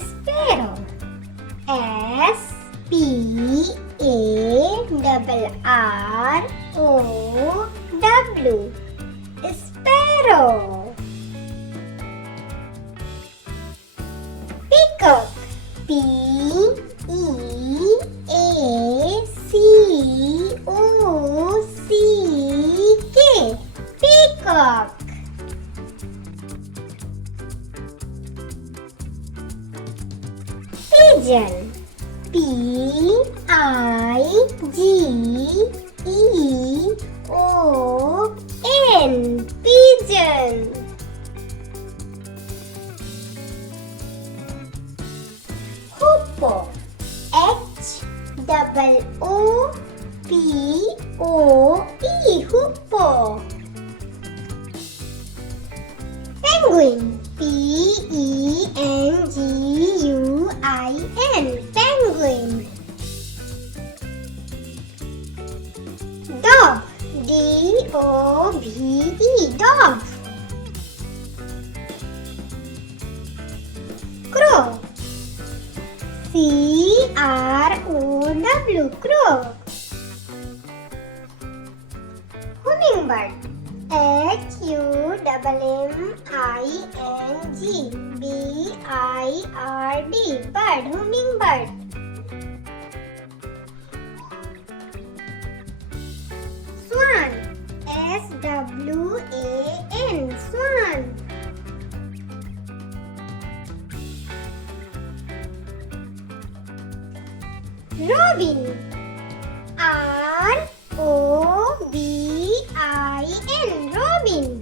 Sparrow. Sparrow. Sparrow. Peacock. Peacock. Peacock. Pigeon. Pigeon. Pigeon. Hoopoe. Hoopoe. Hoopoe. Penguin. Penguin. Penguin. Dog. Dog. Crow. Crow. Hummingbird. Humming. Bird. Hummingbird. Swan. Swan. Robin. Robin.